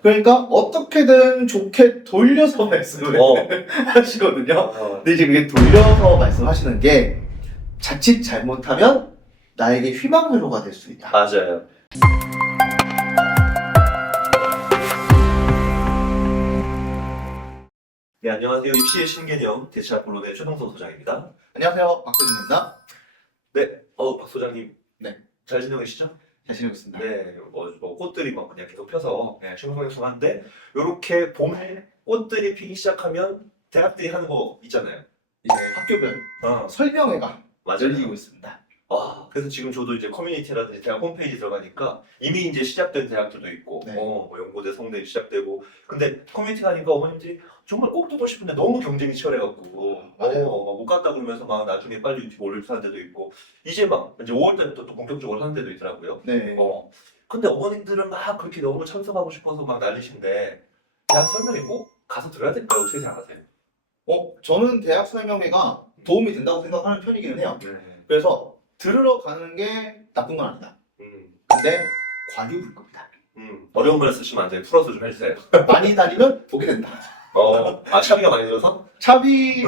그러니까 어떻게든 좋게 돌려서 말씀을 하시거든요. 근데 이제 그게 돌려서 말씀하시는 게 자칫 잘못하면 나에게 희망회로가 될 수 있다. 맞아요. 네, 안녕하세요. 입시의 신개념 대치학본론의 최동석 소장입니다. 안녕하세요, 박소진입니다. 네, 박 소장님. 네. 잘 지내고 계시죠? 잘 지내고 있습니다. 네, 꽃들이 막 그냥 계속 펴서 싱숭생숭한데 이렇게 봄에 꽃들이 피기 시작하면 대학들이 하는 거 있잖아요. 이제 학교별 설명회가 맞아요. 열리고 있습니다. 그래서 지금 저도 이제 커뮤니티라든지 대학 홈페이지 들어가니까 이미 이제 시작된 대학들도 있고, 네. 뭐 연고대, 성대 시작되고, 근데 커뮤니티 가니까 어머님들이 정말 꼭 듣고 싶은데 너무 경쟁이 치열해갖고, 맞아요. 못 갔다 그러면서 막 나중에 빨리 유튜브 올릴 수 하는 데도 있고, 이제 막 이제 5월 때부터 또 본격적으로 하는 데도 있더라고요. 네. 근데 어머님들은 막 그렇게 너무 참석하고 싶어서 막 난리신데, 대학 설명회 꼭 가서 들어야 될까요? 어떻게 생각하세요? 저는 대학 설명회가 도움이 된다고 생각하는 편이기는 해요. 그래서 들으러 가는 게 나쁜 건 아니다. 근데 과유불급이다. 어려운 말 쓰시면 안 돼요. 풀어서 좀 해주세요. 많이 다니면 보게 된다. 차비가 많이 들어서? 차비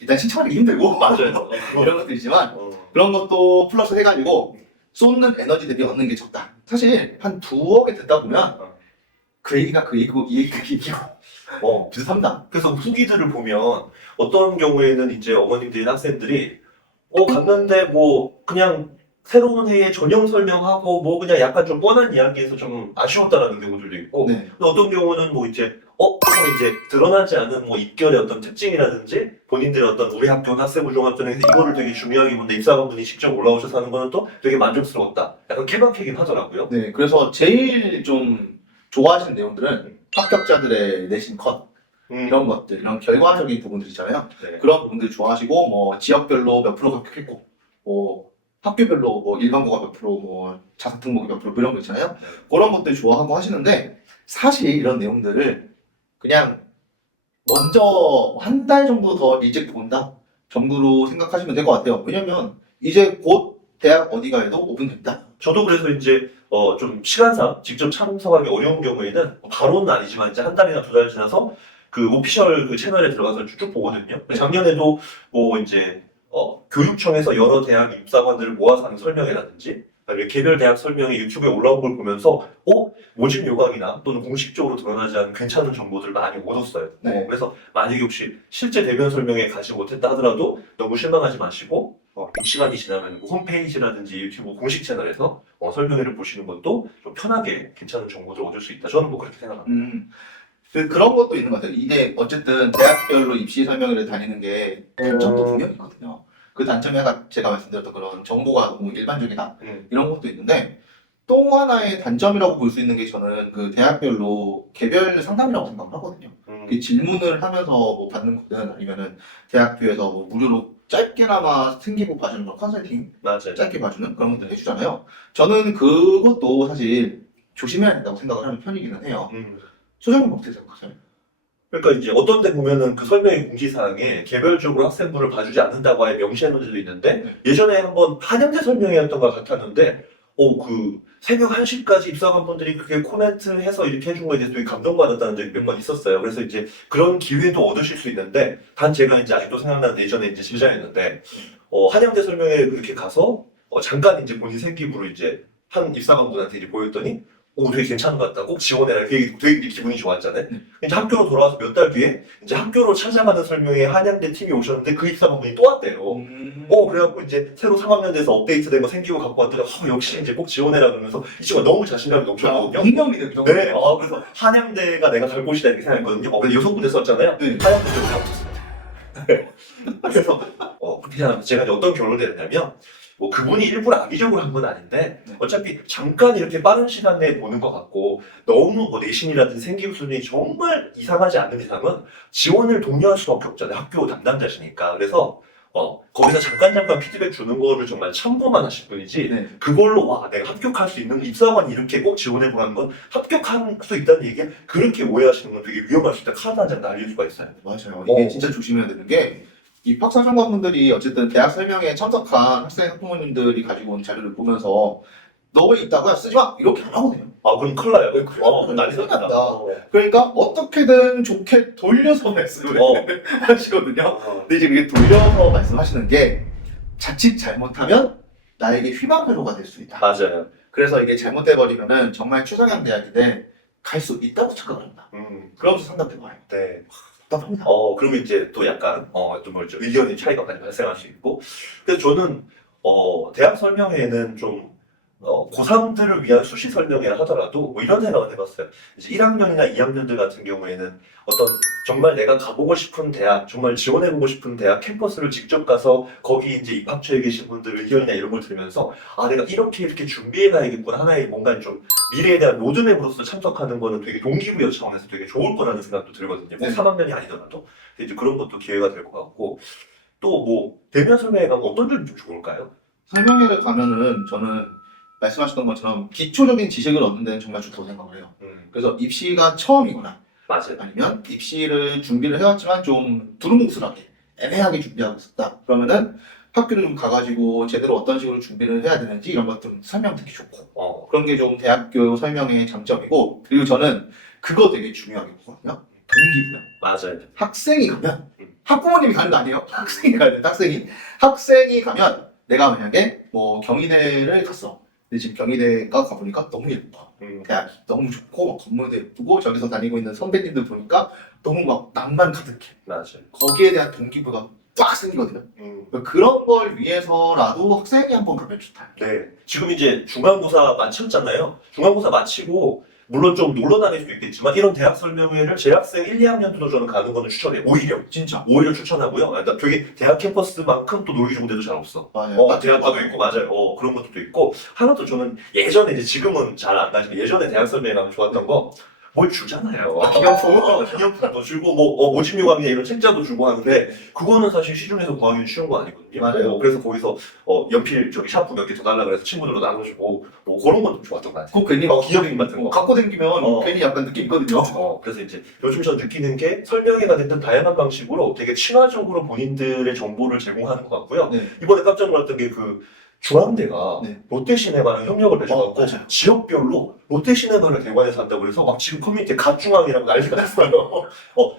일단 신청하기 힘들고 맞아요. 이런 것도 있지만 그런 것도 플러스 해가지고 쏟는 에너지 대비 얻는 게 적다. 사실 한 2억에 듣다 보면 그 얘기가 그 얘기고 이 얘기가 그 얘기고 비슷합니다. 그래서 후기들을 보면 어떤 경우에는 이제 어머님들이나 학생들이 갔는데 뭐 그냥 새로운 해에 전형 설명하고 뭐 그냥 약간 좀 뻔한 이야기에서 좀 아쉬웠다라는 경우들도 있고, 네. 또 어떤 경우는 뭐 이제 조금 이제 드러나지 않은 뭐 입결의 어떤 특징이라든지 본인들의 어떤 우리 학교 학생부종합전에서 이거를 되게 중요하게 본데 입사관분이 직접 올라오셔서 하는 거는 또 되게 만족스러웠다. 약간 케바케긴 하더라고요. 네, 그래서 제일 좀 좋아하시는 내용들은 합격자들의 내신 컷 이런 것들, 이런 결과적인 부분들 있잖아요. 네. 그런 부분들 좋아하시고 뭐 지역별로 몇 프로 합격했고 뭐 학교별로 뭐 일반고가 몇 프로, 뭐 자사특목이 몇 프로 이런 거 있잖아요. 네. 그런 것들 좋아하고 하시는데 사실 이런 내용들을 그냥 먼저 한 달 정도 더 일찍 본다 정도로 생각하시면 될 것 같아요. 왜냐면 이제 곧 대학 어디 가에도 오픈된다. 저도 그래서 이제 좀 시간상 직접 참석하기 어려운 경우에는 바로는 아니지만 이제 한 달이나 2달 지나서 그 오피셜 그 채널에 들어가서 쭉 보거든요. 작년에도 뭐 이제 교육청에서 여러 대학 입사관들을 모아서 하는 설명회라든지 아니면 개별 대학 설명회 유튜브에 올라온 걸 보면서 모집 요강이나 또는 공식적으로 드러나지 않은 괜찮은 정보들을 많이 얻었어요. 네. 그래서 만약에 혹시 실제 대면 설명회 가지 못했다 하더라도 너무 실망하지 마시고 시간이 지나면 홈페이지라든지 유튜브 공식 채널에서 설명회를 보시는 것도 좀 편하게 괜찮은 정보들을 얻을 수 있다. 저는 뭐 그렇게 생각합니다. 그런 것도 있는 것 같아요. 이게 어쨌든 대학별로 입시 설명회를 다니는 게 단점도 분명히 있거든요. 그 단점이 아까 제가 말씀드렸던 그런 정보가 너무 일반적이다 이런 것도 있는데, 또 하나의 단점이라고 볼 수 있는 게 저는 그 대학별로 개별 상담이라고 생각을 하거든요. 그 질문을 하면서 뭐 받는 거든 아니면은 대학교에서 뭐 무료로 짧게나마 생기부 봐주는 거 컨설팅 맞아요. 짧게 봐주는 그런 것들 해주잖아요. 저는 그것도 사실 조심해야 된다고 생각을 하는 편이기는 해요. 소장님 어떻게 생각하세요? 그러니까 이제 어떤 데 보면은 그 설명회 공지사항에 개별적으로 학생부를 봐주지 않는다고 아예 명시하는 데도 있는데, 예전에 한번 한양대 설명회였던 것 같았는데 그 새벽 1시까지 입사관분들이 그렇게 코멘트해서 이렇게 해준 거에 대해서 되게 감동받았다는 적이 몇 번 있었어요. 그래서 이제 그런 기회도 얻으실 수 있는데, 단 제가 이제 아직도 생각나는데 예전에 이제 직장이었는데 한양대 설명회 그렇게 가서 잠깐 이제 본인 생기부로 이제 한 입사관분한테 이제 보였더니 되게 괜찮은 것 같다. 꼭 지원해라. 되게 기분이 좋았잖아요. 이제 학교로 돌아와서 몇 달 뒤에 이제 학교로 찾아가는 설명회에 한양대 팀이 오셨는데 그 입사관분이 또 왔대요. 그래갖고 이제 새로 3학년 돼서 업데이트된 거 생기고 갖고 왔더니 역시 이제 꼭 지원해라 그러면서 이 친구가 너무 자신감이 넘쳤거든요. 분명히는 그 정도. 네, 그래서 한양대가 내가 갈 곳이다 이렇게 생각했거든요. 근데 여성분이 썼잖아요. 네. 한양대 좀 생각했어요. 그래서 그렇게 생각하면서 제가 이제 어떤 결론을 내렸냐면, 뭐 그분이 일부러 악의적으로 한 건 아닌데 어차피 잠깐 이렇게 빠른 시간 내에 보는 것 같고 너무 뭐 내신이라든지 생기부 수준이 정말 이상하지 않는 이상은 지원을 독려할 수밖에 없잖아요. 학교 담당자시니까. 그래서 거기서 잠깐 피드백 주는 거를 정말 참고만 하실 뿐이지 그걸로 내가 합격할 수 있는 입사관이 이렇게 꼭 지원해보라는 건 합격할 수 있다는 얘기에 그렇게 오해하시는 건 되게 위험할 수 있다. 카드 한 장 날릴 수가 있어요. 맞아요. 이게 진짜 조심해야 되는 게, 이 박사장관분들이 어쨌든 대학 설명회에 참석한 학생 학부모님들이 가지고 온 자료를 보면서 너 왜 있다고야? 쓰지 마! 이렇게 안 하거든요. 아, 그럼 큰일 나요. 난리 큰일 났다. 난다. 그러니까 어떻게든 좋게 돌려서 말씀을 하시거든요. 근데 이제 그게 돌려서 말씀하시는 게 자칫 잘못하면 나에게 휘방회로가 될 수 있다. 맞아요. 그래서 이게 잘못돼버리면은 정말 추상향 대학인데 갈 수 있다고 착각을 합니다. 그러면서 상담해봐요. 네. 답답합니다. 그러면 이제 또 약간, 좀 뭐죠. 의견의 차이가 많이 발생할 수 있고. 그래서 저는, 대학 설명회는 좀, 고3들을 위한 수시 설명회를 하더라도 뭐 이런 생각을 해봤어요. 이제 1학년이나 2학년들 같은 경우에는 어떤 정말 내가 가보고 싶은 대학, 정말 지원해보고 싶은 대학 캠퍼스를 직접 가서 거기 이제 입학처에 계신 분들 의견이나 이런 걸 들으면서 아, 내가 이렇게 준비해가야겠구나. 하나의 뭔가 좀 미래에 대한 로드맵으로서 참석하는 거는 되게 동기부여 차원에서 되게 좋을 거라는 생각도 들거든요. 꼭 네. 3학년이 아니더라도. 근데 이제 그런 것도 기회가 될 것 같고. 또 뭐, 대면 설명회 가면 어떤 점이 좀 좋을까요? 설명회를 가면은 저는 말씀하셨던 것처럼 기초적인 지식을 얻는 데는 정말 좋다고 생각을 해요. 그래서 입시가 처음이거나 맞아요. 아니면 입시를 준비를 해왔지만 좀 두루뭉술하게 애매하게 준비하고 있었다. 그러면은 학교를 좀 가가지고 제대로 어떤 식으로 준비를 해야 되는지 이런 것 좀 설명 듣기 좋고 그런 게 좀 대학교 설명의 장점이고 그리고 저는 그거 되게 중요하게 보거든요. 동기부여. 맞아요. 학생이 가면 학부모님이 가는 거 아니에요. 학생이 가야 돼. 학생이 가면 내가 만약에 뭐 경희대를 갔어. 근데 지금 경희대가 가보니까 너무 예뻐. 대학이 너무 좋고 막 건물도 예쁘고 저기서 다니고 있는 선배님들 보니까 너무 막 낭만 가득해. 맞아요. 거기에 대한 동기부여가 빡 생기거든요. 그런 걸 위해서라도 학생이 한번 가면 좋다. 네. 지금 이제 중간고사 마쳤잖아요. 중간고사 마치고 물론 좀 놀러 다닐 수도 있겠지만 이런 대학 설명회를 재학생 1, 2학년 때도 저는 가는 거는 추천해요. 오히려 추천하고요. 그러니까 되게 대학 캠퍼스만큼 또 놀기 좋은 데도 잘 없어. 맞아요. 대학가도 있고 맞아요. 그런 것도 있고 하나 또 저는 예전에 이제 지금은 잘 안 가지만 예전에 대학 설명회 가면 좋았던 거 뭘 주잖아요. 기념품. 기념품도 주고 뭐 모집 요강이나 이런 책자도 주고 하는데 그거는 사실 시중에서 구하기는 쉬운 거 아니거든요. 맞아요. 그래서 거기서 연필 샤프 몇 개 더 달라 그래서 친구들로 나눠주고 뭐 그런 건 좀 좋았던 것 같아요. 그거 괜히 기념품 같은 거. 갖고 다니면 괜히 약간 느낌 있거든요. 그래서 이제 요즘 전 느끼는 게 설명회가 됐든 다양한 방식으로 되게 친화적으로 본인들의 정보를 제공하는 것 같고요. 네. 이번에 깜짝 놀랐던 게 중앙대가 네. 롯데시네마랑 협력을 맺어갖고 맞아요. 지역별로 롯데시네마를 대관해서 한다고 그래서 막 지금 커뮤니티에 갓중앙이라고 난리가 났어요.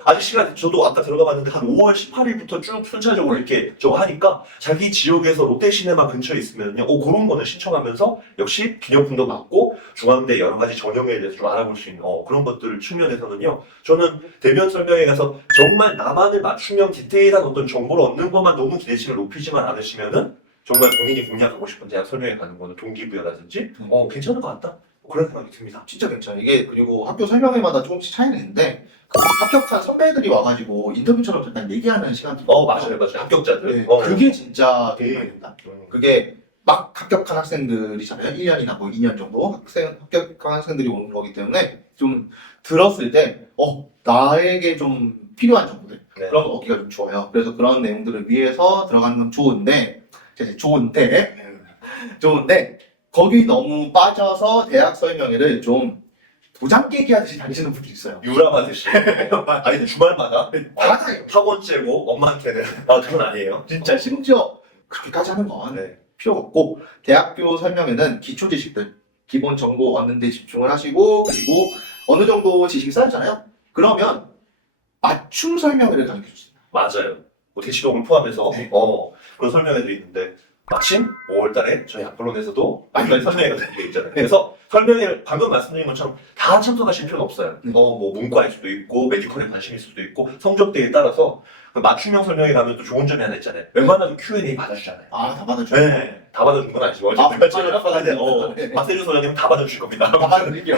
아직 시간 저도 아까 들어가 봤는데 한 5월 18일부터 쭉 순차적으로 이렇게 저거 하니까 자기 지역에서 롯데시네마 근처에 있으면요, 그런 거는 신청하면서 역시 기념품도 받고 중앙대 여러 가지 전형에 대해서 좀 알아볼 수 있는 그런 것들 측면에서는요, 저는 대면 설명회 가서 정말 나만의 맞춤형 디테일한 어떤 정보를 얻는 것만 너무 기대치를 높이지만 않으시면은 정말 본인이 공략하고 싶은 대학 설명회 가는 거는 동기부여라든지 괜찮은 것 같다. 그런 생각이 듭니다. 진짜 괜찮아요. 이게 그리고 학교 설명회마다 조금씩 차이는 있는데 그 합격한 선배들이 와가지고 인터뷰처럼 잠깐 얘기하는 시간도 맞아요. 합격자들. 네, 그게 진짜 되게 많이 된다. 그게 막 합격한 학생들이잖아요. 1년이나 뭐 2년 정도 합격한 학생들이 오는 거기 때문에 좀 들었을 때 나에게 좀 필요한 정보들 네. 그런 거 얻기가 좀 좋아요. 그래서 그런 내용들을 위해서 들어가는 건 좋은데 거기 너무 빠져서 대학 설명회를 좀 도장 깨기 하듯이 다니시는 분들이 있어요. 유람하듯이. 아니 주말마다 맞아요. 학원 째고 엄마한테는 그건 아니에요. 진짜 심지어 그렇게까지 하는 건 네. 필요가 없고 대학교 설명회는 기초 지식들 기본 정보 얻는 데 집중을 하시고 그리고 어느 정도 지식이 쌓였잖아요. 그러면 맞춤 설명회를 가는 게 좋습니다. 맞아요. 뭐 대치동을 포함해서 네. 그런 설명회들이 있는데 마침 5월달에 저희 학부론에서도 많이 설명회가 되는 게 있잖아요. 네. 그래서 설명회 방금 말씀드린 것처럼 다 참석하실 필요는 없어요. 네. 뭐 문과일 수도 있고 메디컬에 관심일 수도 있고 성적대에 따라서 그 맞춤형 설명회 가면 또 좋은 점이 하나 있잖아요. 웬만하면 Q&A 받아주잖아요. 다 받아줘요. 네, 다 받아준 건 아니지만 어쨌든 네. 박세준 소장님은 다 받아주실 겁니다. 다 받아드릴게요.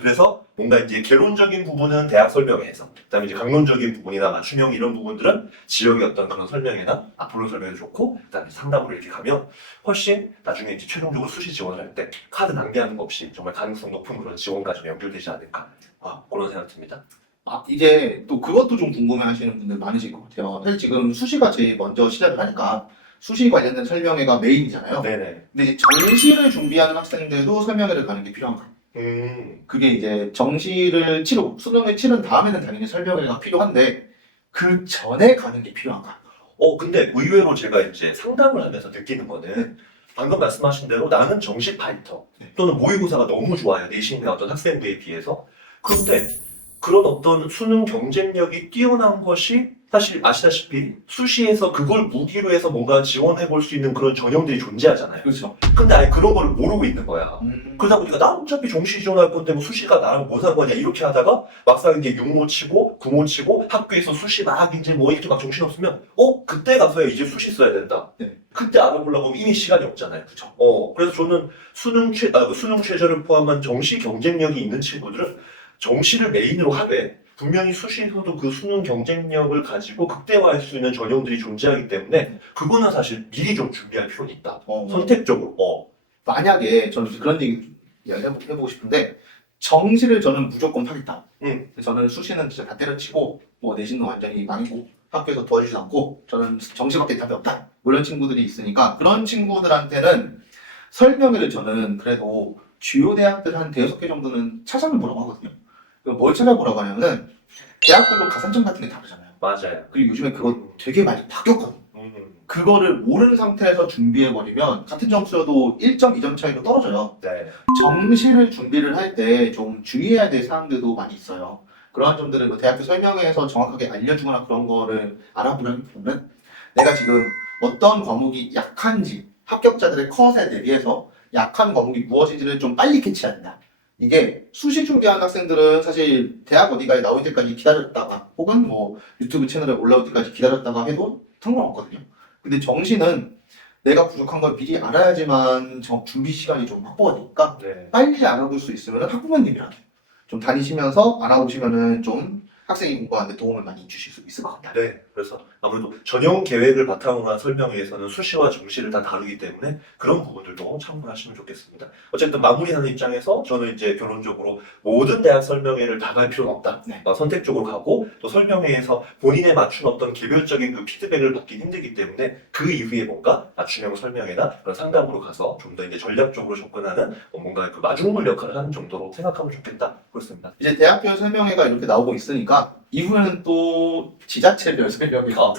그래서 뭔가 이제 개론적인 부분은 대학 설명회에서, 그다음에 이제 강론적인 부분이나 맞춤형 이런 부분들은 지역의 어떤 그런 설명회나 앞으로 설명회도 좋고, 그다음에 상담으로 이렇게 가면 훨씬 나중에 이제 최종적으로 수시 지원을 할 때 카드 낭비하는 거 없이 정말 가능성 높은 그런 지원까지 연결되지 않을까 그런 생각 듭니다. 이제 또 그것도 좀 궁금해 하시는 분들 많으실 것 같아요. 사실 지금 수시가 제일 먼저 시작을 하니까 수시 관련된 설명회가 메인이잖아요. 네네. 근데 이제 정시를 준비하는 학생들도 설명회를 가는 게 필요한가요? 그게 이제 정시를 치르고 수능을 치른 다음에는 당연히 설명회가 필요한데 그 전에 가는 게 필요한가? 근데 의외로 제가 이제 상담을 하면서 느끼는 거는 방금 말씀하신 대로 나는 정시 파이터 네. 또는 모의고사가 너무 좋아요. 내신의 어떤 학생들에 비해서. 그런데 그런 어떤 수능 경쟁력이 뛰어난 것이 사실 아시다시피 수시에서 그걸 무기로 해서 뭔가 지원해 볼 수 있는 그런 전형들이 존재하잖아요. 그렇죠. 근데 아예 그런 거를 모르고 있는 거야. 음. 그러다 보니까 나 어차피 정시 지원할 건데 뭐 수시가 나랑 뭐 상관이야 이렇게 하다가 막상 이제 육모 치고 구모 치고 학교에서 수시 막 이제 뭐 이렇게 막 정신 없으면 그때 가서야 이제 수시 써야 된다. 네. 그때 알아보려고 하면 이미 시간이 없잖아요. 그렇죠. 그래서 저는 수능 최저를 포함한 정시 경쟁력이 있는 친구들은 정시를 메인으로 하되 분명히 수시에서도 그 수능 경쟁력을 가지고 극대화할 수 있는 전형들이 존재하기 때문에 그거는 사실 미리 좀 준비할 필요는 있다. 선택적으로. 만약에 저는 그런 얘기 해보고 싶은데 정시를 저는 무조건 하겠다. 저는 수시는 진짜 다 때려치고 뭐 내신도 완전히 망이고 학교에서 도와주지도 않고 저는 정시밖에 답이 없다. 뭐 이런 친구들이 있으니까 그런 친구들한테는 설명회를 저는 그래도 주요 대학들 한 대여섯 개 정도는 찾아보라고 하거든요. 그럼 뭘 찾아보라고 하냐면은 대학별로 가산점 같은 게 다르잖아요. 맞아요. 그리고 요즘에 그거 되게 많이 바뀌었거든요. 그거를 모르는 상태에서 준비해버리면 같은 점수여도 1점, 2점 차이로 떨어져요. 네. 정시를 준비를 할 때 좀 주의해야 될 사항들도 많이 있어요. 그러한 점들은 뭐 대학교 설명회에서 정확하게 알려주거나 그런 거를 알아보려면 내가 지금 어떤 과목이 약한지 합격자들의 컷에 대비해서 약한 과목이 무엇인지를 좀 빨리 캐치해야 된다. 이게 수시 준비하는 학생들은 사실 대학 어디가에 나올 때까지 기다렸다가 혹은 뭐 유튜브 채널에 올라올 때까지 기다렸다가 해도 상관없거든요. 근데 정시는 내가 부족한 걸 미리 알아야지만 준비 시간이 좀 확보가 되니까 네. 빨리 알아볼 수 있으면 학부모님이랑 좀 다니시면서 알아보시면은 좀 학생이 공부하는데 도움을 많이 주실 수 있을 것 같아요. 네. 그래서 아무래도 전형 계획을 바탕으로 한 설명회에서는 수시와 정시를 다 다루기 때문에 그런 부분들도 참고하시면 좋겠습니다. 어쨌든 마무리하는 입장에서 저는 이제 결론적으로 모든 대학 설명회를 다 갈 필요는 없다. 네. 선택적으로 가고 또 설명회에서 본인에 맞춘 어떤 개별적인 그 피드백을 받기 힘들기 때문에 그 이후에 뭔가 맞춤형 설명회나 그런 상담으로 가서 좀 더 이제 전략적으로 접근하는 뭔가 그 마중물 역할을 하는 정도로 생각하면 좋겠다. 그렇습니다. 이제 대학교 설명회가 이렇게 나오고 있으니까 이후에는 또 지자체별 설명회가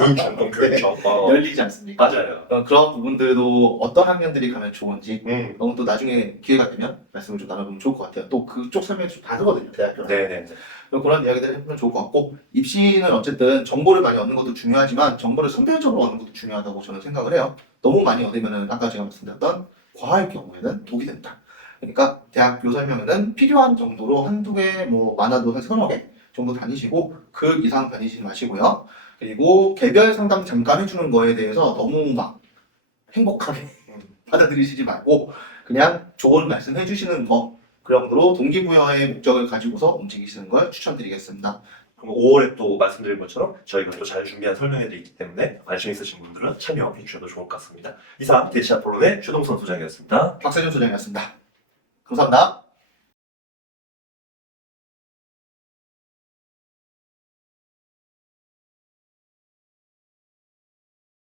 열리지 않습니까? 맞아요. 그런 부분들도 어떤 학년들이 가면 좋은지 음. 또 나중에 기회가 되면 말씀을 좀 나눠보면 좋을 것 같아요. 또 그쪽 설명회 좀 다르거든요, 대학교랑. 네네. 그런 이야기들을 해보면 좋을 것 같고 입시는 어쨌든 정보를 많이 얻는 것도 중요하지만 정보를 선별적으로 얻는 것도 중요하다고 저는 생각을 해요. 너무 많이 얻으면 아까 제가 말씀드렸던 과할 경우에는 독이 된다. 그러니까 대학교 설명회는 필요한 정도로 한두 개, 뭐 많아도 한 서너 개 정도 다니시고 그 이상 다니시지 마시고요. 그리고 개별 상담 잠깐 해주는 거에 대해서 너무 막 행복하게 받아들이시지 말고 그냥 좋은 말씀 해주시는 거 그 정도로 동기부여의 목적을 가지고서 움직이시는 걸 추천드리겠습니다. 그럼 5월에 또 말씀드린 것처럼 저희가 또 잘 준비한 설명회도 있기 때문에 관심 있으신 분들은 참여해 주셔도 좋을 것 같습니다. 이상 대시아폴론의 최동선 소장이었습니다. 박세준 소장이었습니다. 감사합니다.